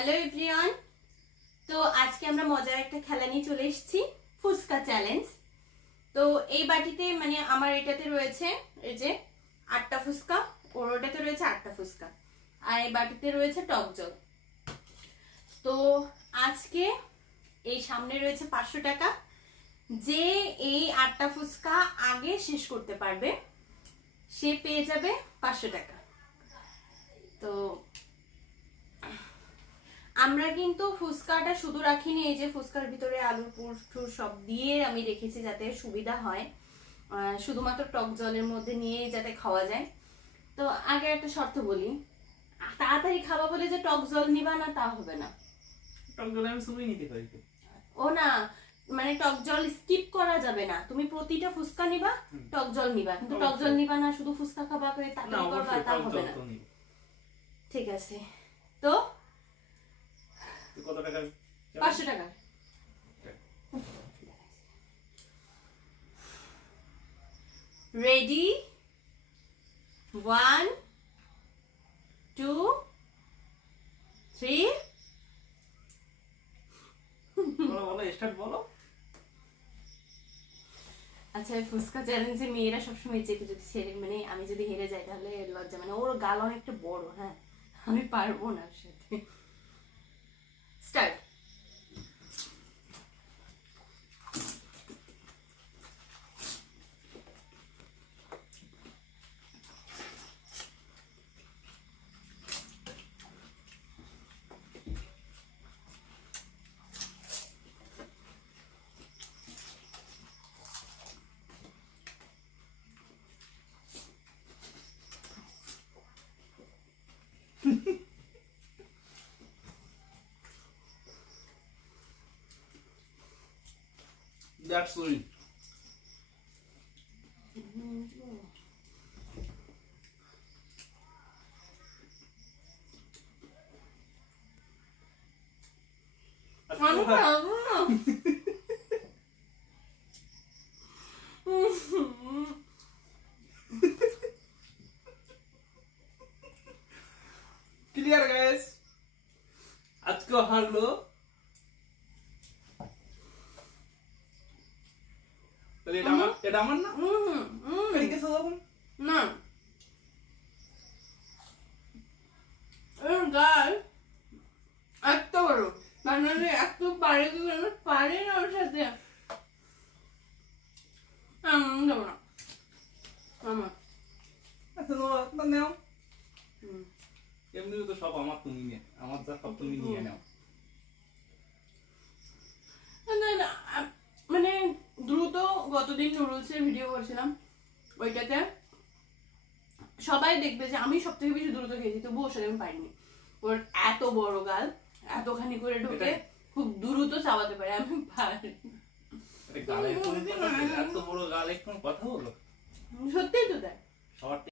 Hello everyone. তো আজকে আমরা মজার একটা খেলা নিয়ে চলে এসেছি, ফুচকা চ্যালেঞ্জ। তো এই বাটিতে মানে আমার এটাতে রয়েছে এই যে 8টা ফুচকা, ওর ওটাতে রয়েছে 8টা ফুচকা, আর এই বাটিতে রয়েছে টক জল। তো আজকে এই সামনে রয়েছে 500 টাকা। যে এই 8টা ফুচকা আগে শেষ করতে পারবে সে পেয়ে যাবে 500 টাকা। তো আমরা কিন্তু ফুচকাটা শুধু রাখিনি, এই যে ফুচকার ভিতরে আলু পুর সব দিয়ে আমি রেখেছি যাতে সুবিধা হয়, শুধুমাত্র টক জলের মধ্যে নিয়ে যাতে খাওয়া যায়। তো আগে একটা শর্ত বলি, তাড়াতাড়ি খাওয়া বলে যে টক জল নিবা না তা হবে না। টক জল আমি সুবই নিতে পারি তো। ও না, মানে টক জল স্কিপ করা যাবে না। তুমি প্রতিটা ফুচকা নিবা, টক জল নিবা, কিন্তু টক জল নিবা না, শুধু ফুচকা খাবা করে তাড়াতাড়ি করবা তা হবে না। ঠিক আছে, তো কত টাকা? 500 টাকা। রেডি, 1 2 3। বলো স্টার্ট বলো। আচ্ছা, ফুচকা চ্যালেঞ্জে মেয়েরা সবসময় চেপে, যদি ছেড়ে মানে আমি যদি হেরে যাই তাহলে লজ্জা, মানে ওর গাল অনেকটা বড়, হ্যাঁ আমি পারবো না ওর সাথে। স্টার্ট। That's sweet. আমি পারবো না। ক্লিয়ার গাইস, আজকে হারলো তাহলে এটা আমার না। এদিকে এসো তখন। না গাল এত বড়, মানে এত পারে কি আমি পারি না ওর সাথে। দেবো না আমার। আচ্ছা তোমার নাও। এমনিও তো সব আমার, তুমি নিয়ে আমার যা সব তুমি নিয়ে নাও। মানে দ্রুত গতদিন নুডলসের ভিডিও করছিলাম, ওইটাতে সবাই দেখবে যে আমি সব থেকে বেশি দ্রুত খেয়েছি, তবুও ওর সাথে আমি পারিনি। ওর এত বড় গাল, এতখানি করে ঢুকে খুব দ্রুত চাবাতে পারে, আমি পারি। এত বড় গাল একটু কথা বলো। সত্যিই তো তাই।